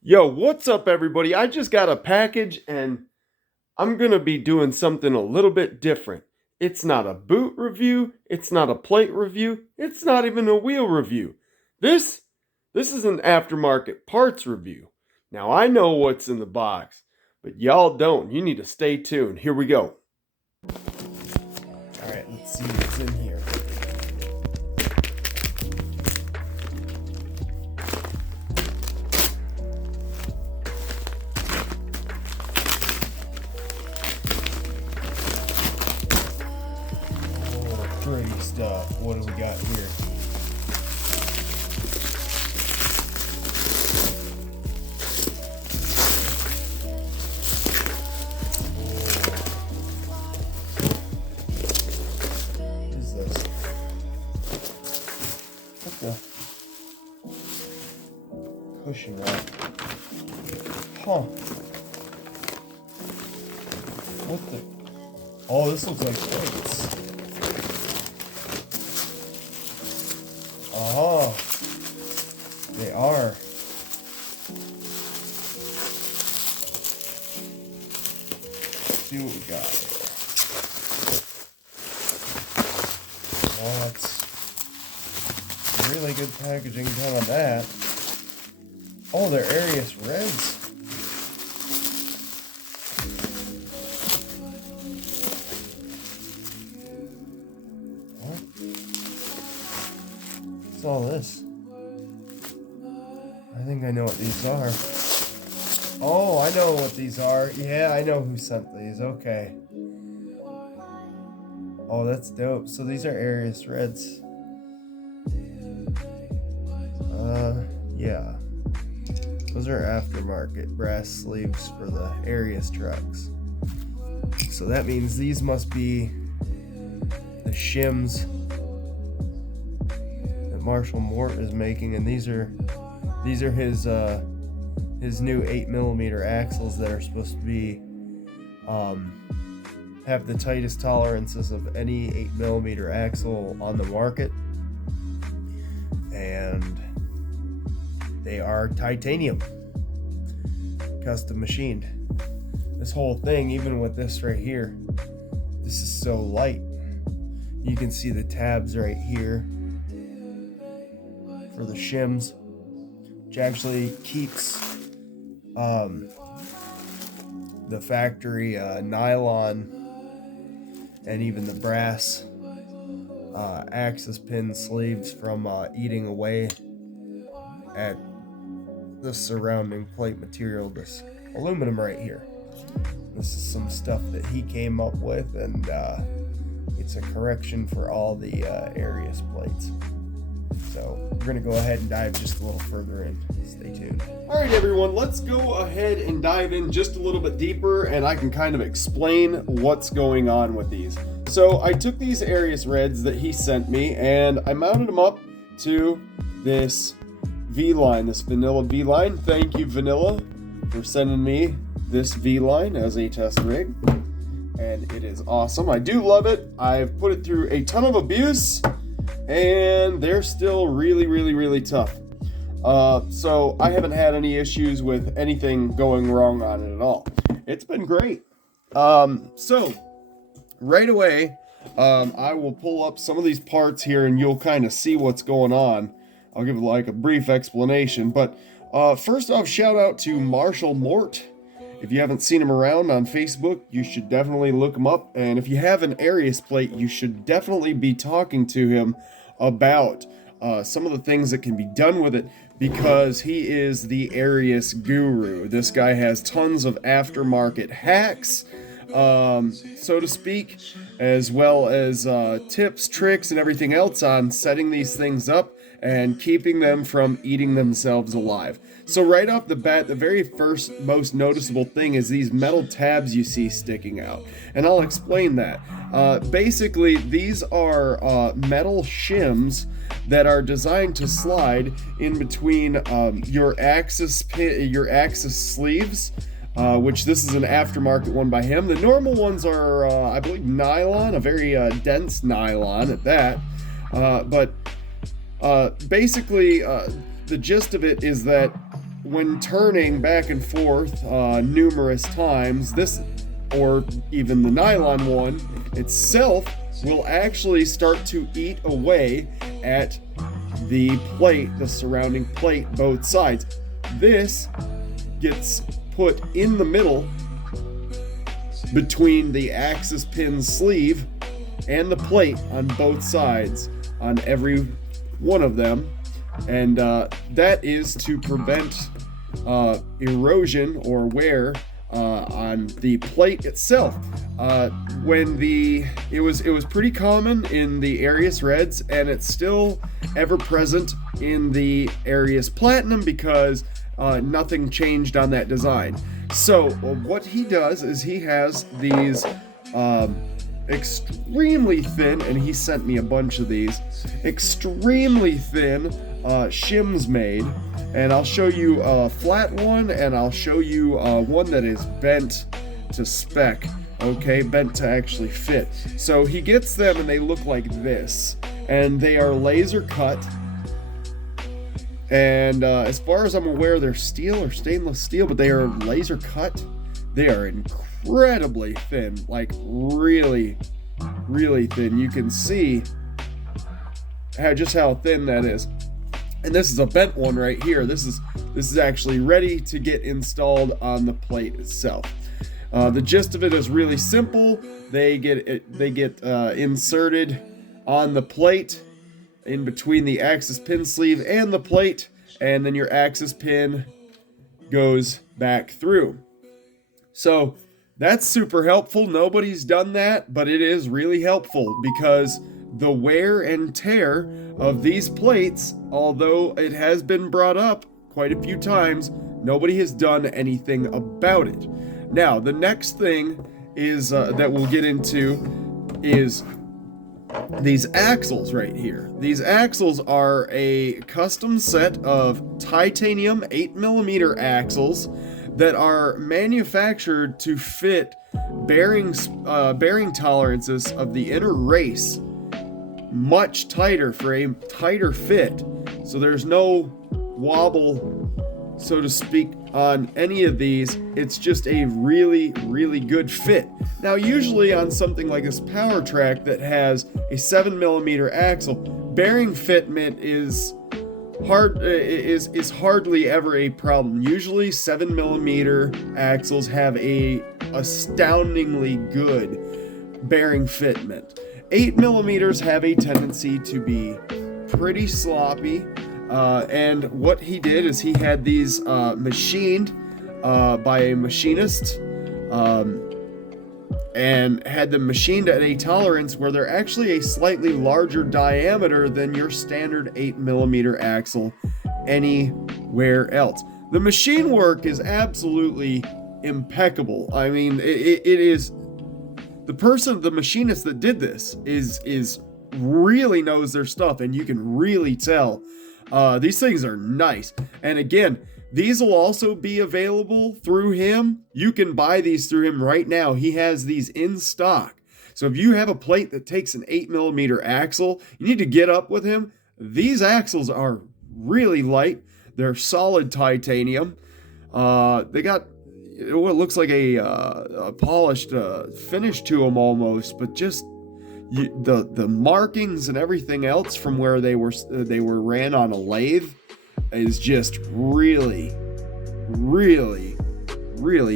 Yo, what's up, everybody? I just got a package and I'm going to be doing something a little bit different. It's not a boot review, it's not a plate review, it's not even a wheel review. This this is an aftermarket parts review. Now, I know what's in the box, but y'all don't. You need to stay tuned. Here we go. All right, let's see what's in here. Pretty stuff. What do we got here? What is this? What the? Cushion wrap. Huh. What the? Oh, this looks like plates. Oh, they are. Let's see what we got here. Oh, that's really good packaging done on that. Oh, they're Arius Reds. What? What's all this? I think I know what these are. Oh, I know what these are. Yeah, I know who sent these. Okay. Oh, that's dope. So these are Arius Reds. Yeah. Those are aftermarket brass sleeves for the Arius trucks. So that means these must be the shims that Marshall Mort is making, and these are his new 8mm axles that are supposed to be have the tightest tolerances of any 8mm axle on the market, and they are titanium, custom machined. This whole thing, even with this right here, this is so light. You can see the tabs right here for the shims, which actually keeps the factory nylon and even the brass axis pin sleeves from eating away at the surrounding plate material, this aluminum right here. This is some stuff that he came up with, and it's a correction for all the Arius plates. So we're going to go ahead and dive just a little further in. Stay tuned. All right, everyone, let's go ahead and dive in just a little bit deeper, and I can kind of explain what's going on with these. So I took these Arius Reds that he sent me, and I mounted them up to this V-line, this vanilla V-line. Thank you, Vanilla, for sending me this V-line as a test rig, and it is awesome. I do love it. I've put it through a ton of abuse, and they're still really tough. So I haven't had any issues with anything going wrong on it at all. It's been great. So right away, I will pull up some of these parts here, and you'll kind of see what's going on. I'll give like a brief explanation, but first off, shout out to Marshall Mort. If you haven't seen him around on Facebook, you should definitely look him up. And if you have an Arius plate, you should definitely be talking to him about some of the things that can be done with it, because he is the Arius guru. This guy has tons of aftermarket hacks, so to speak, as well as tips, tricks, and everything else on setting these things up and keeping them from eating themselves alive. So right off the bat, the very first most noticeable thing is these metal tabs you see sticking out. And I'll explain that. Basically, these are metal shims that are designed to slide in between your axis sleeves, which this is an aftermarket one by him. The normal ones are, I believe, nylon, a very dense nylon at that. But basically, the gist of it is that when turning back and forth numerous times, this, or even the nylon one itself, will actually start to eat away at the plate, the surrounding plate, both sides. This gets put in the middle between the axis pin sleeve and the plate on both sides, on every one of them, and that is to prevent erosion or wear on the plate itself. It was pretty common in the Arius Reds, and it's still ever present in the Arius Platinum because nothing changed on that design. So what he does is he has these extremely thin, and he sent me a bunch of these extremely thin shims made, and I'll show you a flat one, and I'll show you one that is bent to spec, okay, bent to actually fit. So he gets them and they look like this, and they are laser cut, and as far as I'm aware, they're steel or stainless steel, but they are laser cut. They are incredibly thin, like really thin. You can see just how thin that is. And this is a bent one right here. This is actually ready to get installed on the plate itself. The gist of it is really simple. They get inserted on the plate in between the axis pin sleeve and the plate, and then your axis pin goes back through. So that's super helpful. Nobody's done that, but it is really helpful because the wear and tear of these plates, although it has been brought up quite a few times, nobody has done anything about it. Now, the next thing is that we'll get into is these axles right here. These axles are a custom set of titanium 8mm axles that are manufactured to fit bearing tolerances of the inner race much tighter for a tighter fit. So there's no wobble, so to speak, on any of these. It's just a really good fit. Now, usually on something like this Power Track that has a 7mm axle, bearing fitment is hardly ever a problem. Usually 7mm axles have a astoundingly good bearing fitment. 8mm have a tendency to be pretty sloppy, and what he did is he had these machined by a machinist, and had them machined at a tolerance where they're actually a slightly larger diameter than your standard 8mm axle anywhere else. The machine work is absolutely impeccable. I mean, it is. The machinist that did this is really knows their stuff, and you can really tell. These things are nice. And again, these will also be available through him. You can buy these through him right now. He has these in stock. So if you have a plate that takes an 8mm axle, you need to get up with him. These axles are really light. They're solid titanium. They got what looks like a polished finish to them almost, but just the markings and everything else from where they were ran on a lathe is just really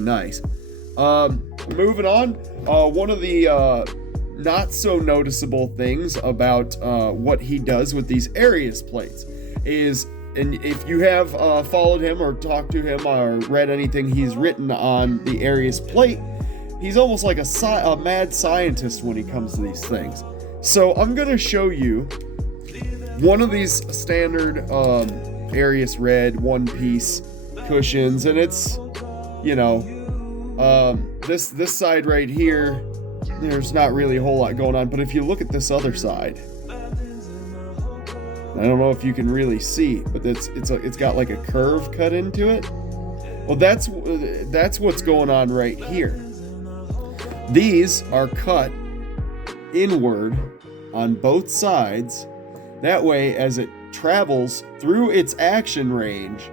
nice. Moving on, one of the not so noticeable things about what he does with these Arius plates is, and if you have followed him or talked to him or read anything he's written on the Arius plate, he's almost like a mad scientist when he comes to these things. So I'm going to show you one of these standard Arius Red one-piece cushions, and it's, this side right here, there's not really a whole lot going on, but if you look at this other side, I don't know if you can really see, but it's got like a curve cut into it. Well, that's what's going on right here. These are cut inward on both sides. That way, as it travels through its action range,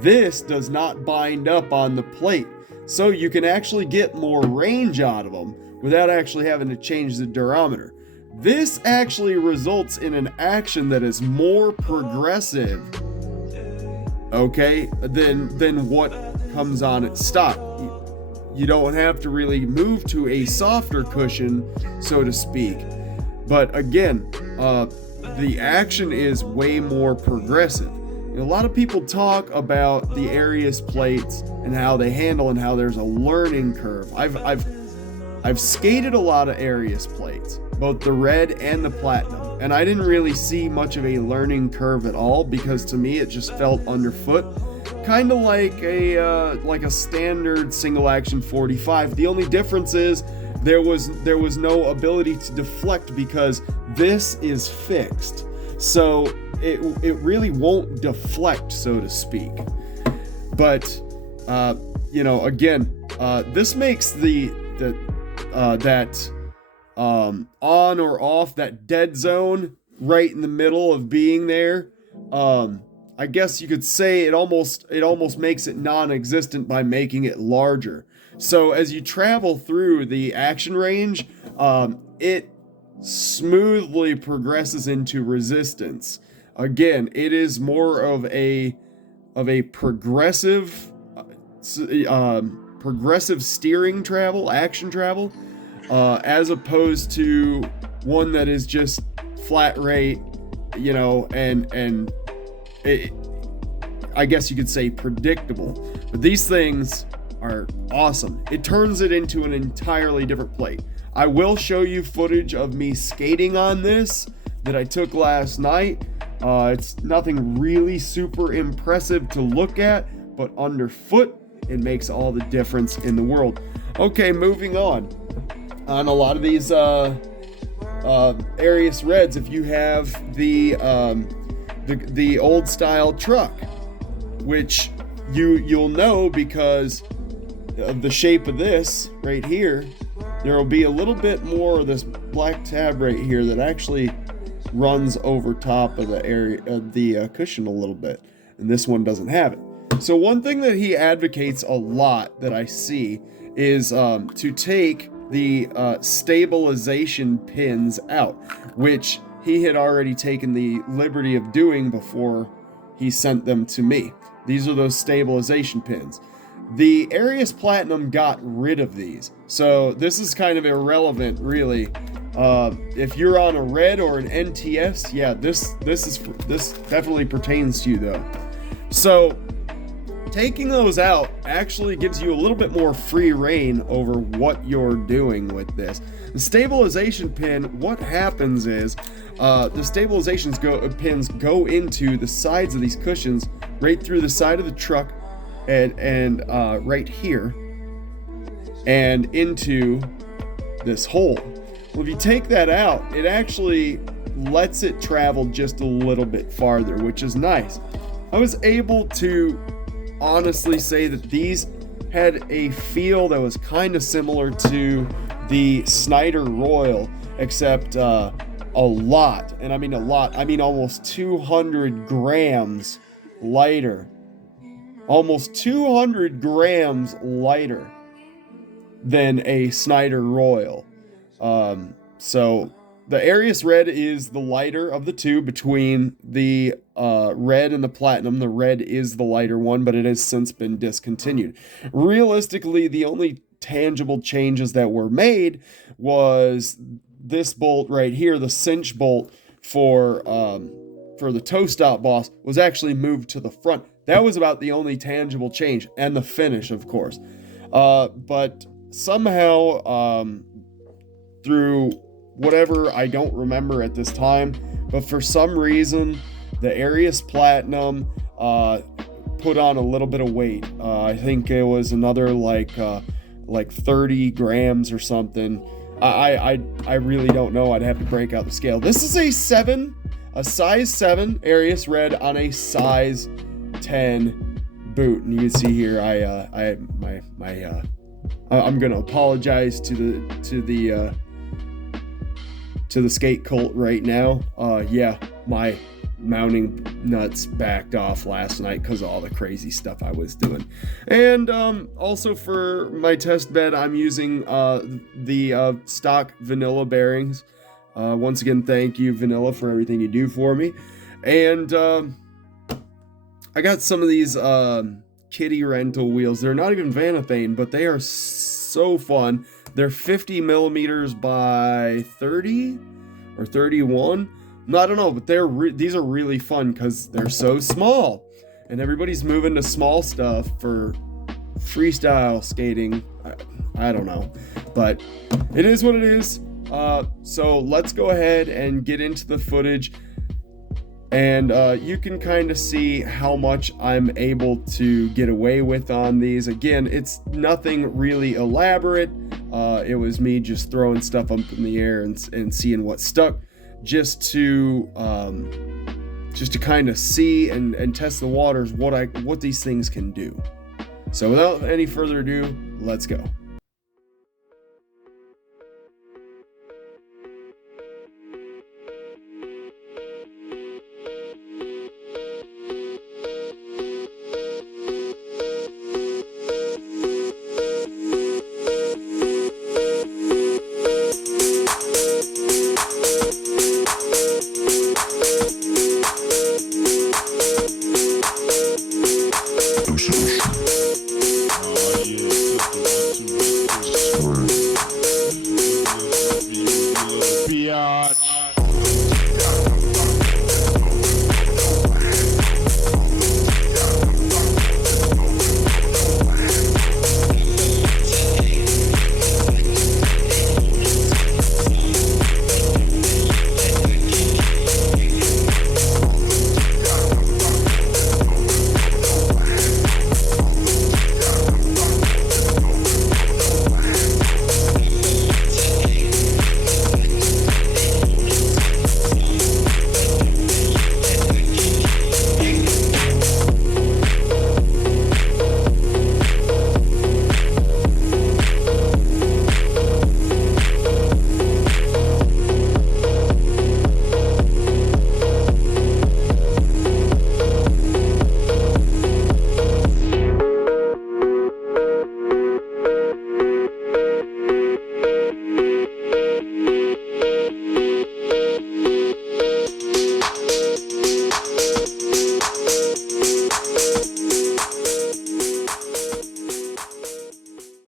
This does not bind up on the plate, so you can actually get more range out of them without actually having to change the durometer. This actually results in an action that is more progressive, okay, than what comes on its stock. You don't have to really move to a softer cushion, so to speak. But again, the action is way more progressive. A lot of people talk about the Arius plates and how they handle and how there's a learning curve. I've skated a lot of Arius plates, both the red and the platinum, and I didn't really see much of a learning curve at all, because to me it just felt underfoot, kind of like a standard single action 45. The only difference is there was no ability to deflect, because this is fixed, so it really won't deflect, so to speak. But again, this makes that on or off, that dead zone right in the middle of being there, I guess you could say it almost makes it non-existent by making it larger. So as you travel through the action range, it smoothly progresses into resistance. Again, it is more of a progressive steering travel, action travel, as opposed to one that is just flat rate, and I guess you could say predictable. But these things are awesome. It turns it into an entirely different plate. I will show you footage of me skating on this that I took last night. It's nothing really super impressive to look at, but underfoot, it makes all the difference in the world. Okay, moving on. On a lot of these Arius Reds, if you have the old style truck, which you'll know because of the shape of this right here, there will be a little bit more of this black tab right here that actually runs over top of the area of the cushion a little bit, and this one doesn't have it. So one thing that he advocates a lot that I see is to take the stabilization pins out, which he had already taken the liberty of doing before he sent them to me. These are those stabilization pins. The Arius Platinum got rid of these, so this is kind of irrelevant, really. If you're on a red or an NTS, yeah, this definitely pertains to you though. So taking those out actually gives you a little bit more free reign over what you're doing with this. The stabilization pin, what happens is the stabilization pins go into the sides of these cushions, right through the side of the truck, and right here, and into this hole. Well, if you take that out, it actually lets it travel just a little bit farther, which is nice. I was able to honestly say that these had a feel that was kind of similar to the Snyder Royal, except a lot, and I mean a lot, I mean almost 200 grams lighter. Almost 200 grams lighter than a Snyder Royal. So the Arius Red is the lighter of the two between the red and the platinum. The red is the lighter one, but it has since been discontinued. Realistically, the only tangible changes that were made was this bolt right here, the cinch bolt for the toe stop boss, was actually moved to the front. That was about the only tangible change, and the finish, of course. But somehow, through whatever I don't remember at this time, but for some reason, the Arius Platinum put on a little bit of weight. I think it was another like 30 grams or something. I really don't know. I'd have to break out the scale. This is a size 7 Arius Red on a size 10 boot, and you can see here I'm gonna apologize to the skate cult right now. Yeah, my mounting nuts backed off last night because of all the crazy stuff I was doing. And also for my test bed, I'm using the stock vanilla bearings. Once again, thank you, Vanilla, for everything you do for me. And I got some of these kitty rental wheels. They're not even Vanathane, but they are so fun. They're 50 millimeters by 30 or 31. No, I don't know, but these are really fun because they're so small. And everybody's moving to small stuff for freestyle skating. I don't know, but it is what it is. So let's go ahead and get into the footage. And you can kind of see how much I'm able to get away with on these. Again, it's nothing really elaborate. It was me just throwing stuff up in the air and seeing what stuck, just to kind of see and test the waters what these things can do. So without any further ado, let's go.